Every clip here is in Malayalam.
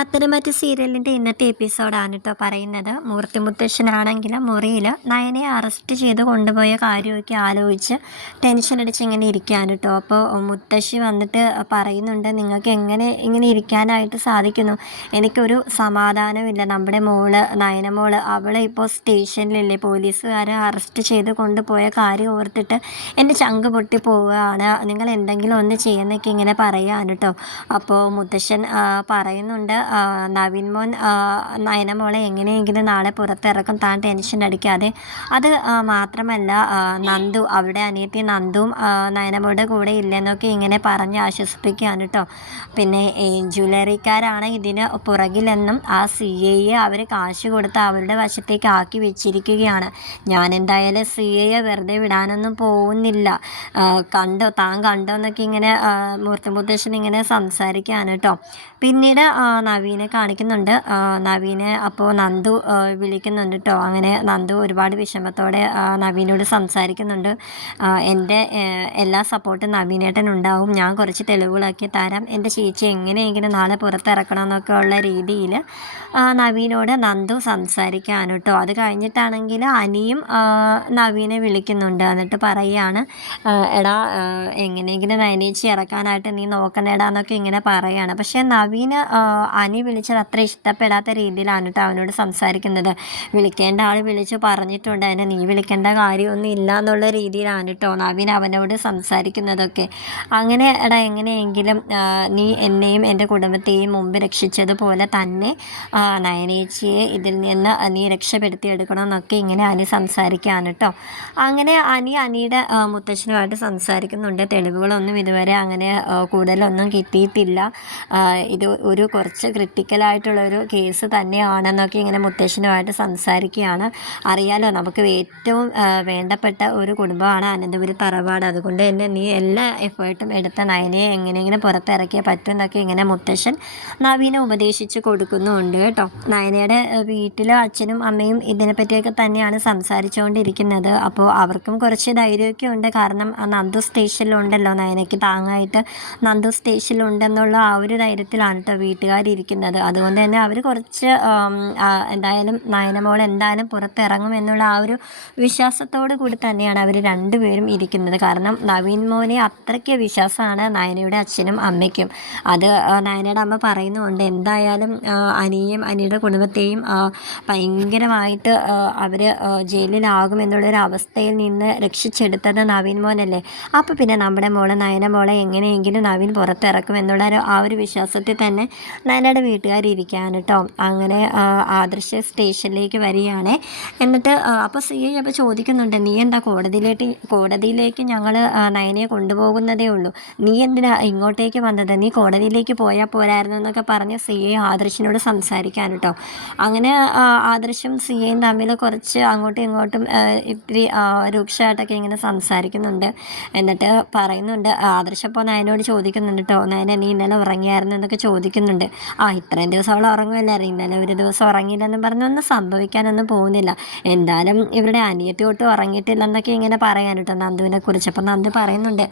പത്തനംതിട്ട സീരിയലിൻ്റെ ഇന്നത്തെ എപ്പിസോഡാണ് കേട്ടോ പറയുന്നത്. മൂർത്തി മുത്തശ്ശനാണെങ്കിൽ മുറിയിൽ നയനെ അറസ്റ്റ് ചെയ്ത് കൊണ്ടുപോയ കാര്യമൊക്കെ ആലോചിച്ച് ടെൻഷൻ അടിച്ച് ഇങ്ങനെ ഇരിക്കുകയാണ് കേട്ടോ. അപ്പോൾ മുത്തശ്ശി വന്നിട്ട് പറയുന്നുണ്ട്, നിങ്ങൾക്ക് എങ്ങനെ ഇങ്ങനെ ഇരിക്കാനായിട്ട് സാധിക്കുന്നു? എനിക്കൊരു സമാധാനമില്ല. നമ്മുടെ മോള് നയനമോള് അവളെ ഇപ്പോൾ സ്റ്റേഷനിലല്ലേ, പോലീസുകാരെ അറസ്റ്റ് ചെയ്ത് കൊണ്ടുപോയ കാര്യം ഓർത്തിട്ട് എൻ്റെ ചങ്ക് പൊട്ടി പോവുകയാണ്. നിങ്ങൾ എന്തെങ്കിലും ഒന്ന് ചെയ്യുന്നൊക്കെ ഇങ്ങനെ പറയുകയാണ് കേട്ടോ. അപ്പോൾ മുത്തശ്ശൻ പറയുന്നുണ്ട്, നവീൻ മോൻ നയനമോളെ എങ്ങനെയെങ്കിലും നാളെ പുറത്തിറക്കും, താൻ ടെൻഷൻ അടിക്കാതെ. അത് മാത്രമല്ല, നന്ദു അവിടെ അനിയത്തി നന്ദുവും നയനമോളുടെ കൂടെ ഇല്ലെന്നൊക്കെ ഇങ്ങനെ പറഞ്ഞ് ആശ്വസിപ്പിക്കുകയാണ് കേട്ടോ. പിന്നെ ജ്വല്ലറിക്കാരാണ് ഇതിന് പുറകിലെന്നും ആ CA അവർ കാശ് കൊടുത്ത് അവരുടെ വശത്തേക്ക് ആക്കി വെച്ചിരിക്കുകയാണ്. ഞാൻ എന്തായാലും CA വെറുതെ വിടാനൊന്നും പോകുന്നില്ല. താൻ കണ്ടോ എന്നൊക്കെ ഇങ്ങനെ മൂർത്തി മുത്തശ്ശൻ ഇങ്ങനെ സംസാരിക്കുകയാണ് കേട്ടോ. പിന്നീട് നവീനെ കാണിക്കുന്നുണ്ട്. നവീനെ അപ്പോൾ നന്ദു വിളിക്കുന്നുണ്ട് കേട്ടോ. അങ്ങനെ നന്ദു ഒരുപാട് വിഷമത്തോടെ നവീനോട് സംസാരിക്കുന്നുണ്ട്. എൻ്റെ എല്ലാ സപ്പോർട്ടും നവീനേട്ടനുണ്ടാവും, ഞാൻ കുറച്ച് തെളിവുകളാക്കി തരാം, എൻ്റെ ചേച്ചി എങ്ങനെയെങ്കിലും നാളെ പുറത്തിറക്കണം എന്നൊക്കെ ഉള്ള രീതിയിൽ നവീനോട് നന്ദു സംസാരിക്കുകയാണ് കേട്ടോ. അത് കഴിഞ്ഞിട്ടാണെങ്കിൽ അനിയും നവീനെ വിളിക്കുന്നുണ്ട്. എന്നിട്ട് പറയുകയാണ്, എടാ എങ്ങനെയെങ്കിലും നയനേച്ചി ഇറക്കാനായിട്ട് നീ നോക്കണേടാ എന്നൊക്കെ ഇങ്ങനെ പറയുകയാണ്. പക്ഷേ നവീന് അനി വിളിച്ചത് അത്ര ഇഷ്ടപ്പെടാത്ത രീതിയിലാണ് കേട്ടോ അവനോട് സംസാരിക്കുന്നത്. വിളിക്കേണ്ട ആൾ വിളിച്ച് പറഞ്ഞിട്ടുണ്ട്, അതിന് നീ വിളിക്കേണ്ട കാര്യമൊന്നും ഇല്ല എന്നുള്ള രീതിയിലാണ് കേട്ടോ നവീൻ അവനോട് സംസാരിക്കുന്നതൊക്കെ. അങ്ങനെ എടാ എങ്ങനെയെങ്കിലും നീ എന്നെയും എൻ്റെ കുടുംബത്തെയും മുമ്പ് രക്ഷിച്ചതുപോലെ തന്നെ നയനേച്ചിയെ ഇതിൽ നിന്ന് നീ രക്ഷപ്പെടുത്തിയെടുക്കണം എന്നൊക്കെ ഇങ്ങനെ അനി സംസാരിക്കുകയാണ് കേട്ടോ. അങ്ങനെ അനിയുടെ മുത്തശ്ശനുമായിട്ട് സംസാരിക്കുന്നുണ്ട്. തെളിവുകളൊന്നും ഇതുവരെ അങ്ങനെ കൂടുതലൊന്നും കിട്ടിയിട്ടില്ല. ഇത് ഒരു കുറച്ച് ക്രിട്ടിക്കലായിട്ടുള്ളൊരു കേസ് തന്നെയാണെന്നൊക്കെ ഇങ്ങനെ മുത്തശ്ശനുമായിട്ട് സംസാരിക്കുകയാണ്. അറിയാലോ, നമുക്ക് ഏറ്റവും വേണ്ടപ്പെട്ട ഒരു കുടുംബമാണ് അനന്തപുരി തറവാട്. അതുകൊണ്ട് തന്നെ നീ എല്ലാ എഫേർട്ടും എടുത്ത നയനെ എങ്ങനെയെങ്കിലും പുറത്തിറക്കിയേ പറ്റും എന്നൊക്കെ ഇങ്ങനെ മുത്തശ്ശൻ നവീനെ ഉപദേശിച്ച് കൊടുക്കുന്നുമുണ്ട് കേട്ടോ. നയനയുടെ വീട്ടിൽ അച്ഛനും അമ്മയും ഇതിനെപ്പറ്റിയൊക്കെ തന്നെയാണ് സംസാരിച്ചുകൊണ്ടിരിക്കുന്നത്. അപ്പോൾ അവർക്കും കുറച്ച് ധൈര്യമൊക്കെ ഉണ്ട്. കാരണം നന്ദു സ്റ്റേഷനിലുണ്ടല്ലോ, നയനയ്ക്ക് താങ്ങായിട്ട് നന്ദു സ്റ്റേഷനിലുണ്ടെന്നുള്ള ആ ഒരു ധൈര്യത്തിലാണ് കേട്ടോ വീട്ടുകാരിയ്ക്കുന്നത്. അതുകൊണ്ട് തന്നെ അവർ കുറച്ച് എന്തായാലും നയനമോൾ എന്തായാലും പുറത്തിറങ്ങും എന്നുള്ള ആ ഒരു വിശ്വാസത്തോടു കൂടി തന്നെയാണ് അവർ രണ്ടുപേരും ഇരിക്കുന്നത്. കാരണം നവീൻ മോനെ അത്രയ്ക്ക് വിശ്വാസമാണ് നയനയുടെ അച്ഛനും അമ്മയ്ക്കും. അത് നയനയുടെ അമ്മ പറയുന്നുമുണ്ട്, എന്തായാലും അനിയെയും അനിയുടെ കുടുംബത്തെയും ഭയങ്കരമായിട്ട് അവർ ജയിലിലാകും എന്നുള്ളൊരു അവസ്ഥയിൽ നിന്ന് രക്ഷിച്ചെടുത്തത് നവീൻ മോനല്ലേ. അപ്പോൾ പിന്നെ നമ്മുടെ മോളെ നയനമോളെ എങ്ങനെയെങ്കിലും നവീൻ പുറത്തിറക്കും എന്നുള്ള ആ ഒരു വിശ്വാസത്തിൽ തന്നെ നയനയുടെ വീട്ടുകാരിയ്ക്കുകയാണ് കേട്ടോ. അങ്ങനെ ആദർശ് സ്റ്റേഷനിലേക്ക് വരികയാണ്. എന്നിട്ട് അപ്പോൾ CA അപ്പോൾ ചോദിക്കുന്നുണ്ട്, നീ എന്താ കോടതിയിലേക്ക് ഞങ്ങൾ നയനയെ കൊണ്ടുപോകുന്നതേ ഉള്ളൂ, നീ എന്തിനാ ഇങ്ങോട്ടേക്ക് വന്നത്, നീ കോടതിയിലേക്ക് പോയാൽ പോരായിരുന്നു എന്നൊക്കെ പറഞ്ഞ് CA ആദർശിനോട് സംസാരിക്കാൻ കേട്ടോ. അങ്ങനെ ആദർശും CAയും തമ്മിൽ കുറച്ച് അങ്ങോട്ടും ഇങ്ങോട്ടും ഇത്തിരി രൂക്ഷമായിട്ടൊക്കെ ഇങ്ങനെ സംസാരിക്കുന്നുണ്ട്. എന്നിട്ട് പറയുന്നുണ്ട്, ആദർശ് അപ്പോൾ നയനോട് ചോദിക്കുന്നുണ്ട് കേട്ടോ, നയന നീ ഇന്നലെ ഉറങ്ങിയായിരുന്നു എന്നൊക്കെ ചോദിക്കുന്നുണ്ട്. ഇത്രയും ദിവസം അവൾ ഉറങ്ങുമല്ലായിരുന്നു, ഇന്നലെ ഒരു ദിവസം ഉറങ്ങിയില്ലെന്നും പറഞ്ഞൊന്നും സംഭവിക്കാനൊന്നും പോകുന്നില്ല, എന്തായാലും ഇവരുടെ അനിയത്തി തൊട്ട് ഉറങ്ങിയിട്ടില്ലെന്നൊക്കെ ഇങ്ങനെ പറയാൻ കേട്ടോ നന്ദുവിനെ കുറിച്ച്. അപ്പം നന്ദു പറയുന്നുണ്ട്,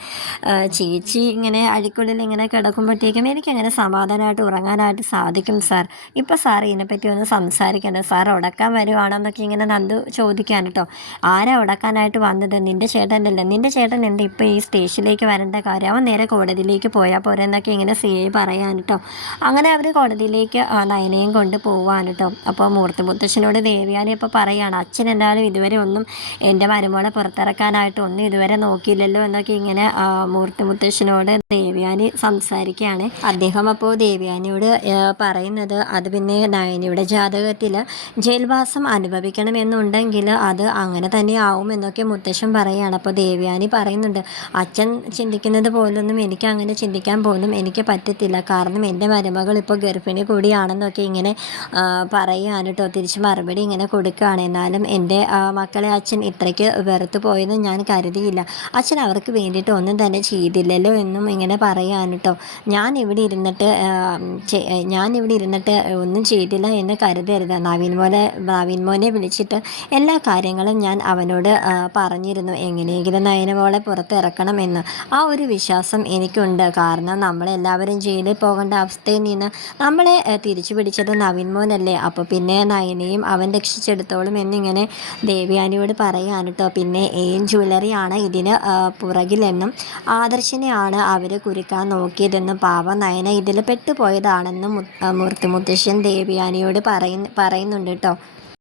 ചേച്ചി ഇങ്ങനെ അഴിക്കുള്ളിൽ ഇങ്ങനെ കിടക്കുമ്പോഴത്തേക്കും എനിക്കങ്ങനെ സമാധാനമായിട്ട് ഉറങ്ങാനായിട്ട് സാധിക്കും സാർ. ഇപ്പോൾ സാർ ഇതിനെപ്പറ്റി ഒന്ന് സംസാരിക്കേണ്ടത്, സാർ ഉടക്കാൻ വരുവാണെന്നൊക്കെ ഇങ്ങനെ നന്ദു ചോദിക്കാൻ കേട്ടോ. ആരാ ഉടക്കാനായിട്ട് വന്നത്, നിൻ്റെ ചേട്ടനല്ലേ, നിൻ്റെ ചേട്ടൻ എന്താ ഇപ്പോൾ ഈ സ്റ്റേഷനിലേക്ക് വരേണ്ട കാര്യം, അവൻ നേരെ കോടതിയിലേക്ക് പോയാൽ പോരെ എന്നൊക്കെ ഇങ്ങനെ CA പറയാൻ കേട്ടോ. അങ്ങനെ അവർ കോടതിയിലേക്ക് നയനയും കൊണ്ട് പോവാൻ കേട്ടോ. അപ്പോൾ മൂർത്തി മുത്തശ്ശനോട് ദേവയാനി ഇപ്പോൾ പറയുകയാണ്, അച്ഛൻ എന്തായാലും ഇതുവരെ ഒന്നും എൻ്റെ മരുമോളെ പുറത്തിറക്കാനായിട്ട് ഒന്നും ഇതുവരെ നോക്കിയില്ലല്ലോ എന്നൊക്കെ ഇങ്ങനെ മൂർത്തി മുത്തശ്ശനോട് ദേവയാനി സംസാരിക്കുകയാണ്. അദ്ദേഹം അപ്പോൾ ദേവയാനിയോട് പറയുന്നത്, അത് പിന്നെ നയനയുടെ ജാതകത്തിൽ ജയിൽവാസം അനുഭവിക്കണമെന്നുണ്ടെങ്കിൽ അത് അങ്ങനെ തന്നെ ആവും എന്നൊക്കെ മുത്തശ്ശൻ പറയുകയാണ്. അപ്പോൾ ദേവയാനി പറയുന്നുണ്ട്, അച്ഛൻ ചിന്തിക്കുന്നത് പോലൊന്നും എനിക്ക് അങ്ങനെ ചിന്തിക്കാൻ പോലും എനിക്ക് പറ്റത്തില്ല, കാരണം എൻ്റെ മരുമകൾ ഇപ്പോൾ ഗർഭിണി കൂടിയാണെന്നൊക്കെ ഇങ്ങനെ പറയുകയാണ് കേട്ടോ. തിരിച്ച് മറുപടി ഇങ്ങനെ കൊടുക്കുകയാണ്. എന്നാലും എൻ്റെ മക്കളെ അച്ഛൻ ഇത്രയ്ക്ക് വെറുത്ത് പോയെന്ന് ഞാൻ കരുതിയില്ല, അച്ഛൻ അവർക്ക് വേണ്ടിയിട്ട് ഒന്നും തന്നെ ചെയ്തില്ലല്ലോ എന്നും ഇങ്ങനെ പറയുകയാണ് കേട്ടോ. ഞാനിവിടെ ഇരുന്നിട്ട് ഒന്നും ചെയ്തില്ല എന്ന് കരുതരുത്, നവീൻ മോനെ വിളിച്ചിട്ട് എല്ലാ കാര്യങ്ങളും ഞാൻ അവനോട് പറഞ്ഞിരുന്നു, എങ്ങനെയെങ്കിലും നയനമോളെ പുറത്തിറക്കണം എന്ന്. ആ ഒരു വിശ്വാസം എനിക്കുണ്ട്, കാരണം നമ്മളെല്ലാവരും ജയിലിൽ പോകേണ്ട അവസ്ഥയിൽ നിന്ന് നമ്മളെ തിരിച്ചു പിടിച്ചത് നവീൻ മോനല്ലേ, അപ്പോൾ പിന്നെ നയനയും അവൻ രക്ഷിച്ചെടുത്തോളും എന്നിങ്ങനെ ദേവയാനിയോട് പറയാണ് കേട്ടോ. പിന്നെ ജ്വല്ലറിയാണ് ഇതിന് പുറകിലെന്നും ആദർശിനെയാണ് അവർ കുരുക്കാൻ നോക്കിയതെന്നും പാവം നയന ഇതിൽ പെട്ടുപോയതാണെന്നും മൂർത്തി മുത്തശ്ശൻ ദേവയാനിയോട് പറയുന്നുണ്ട് കേട്ടോ.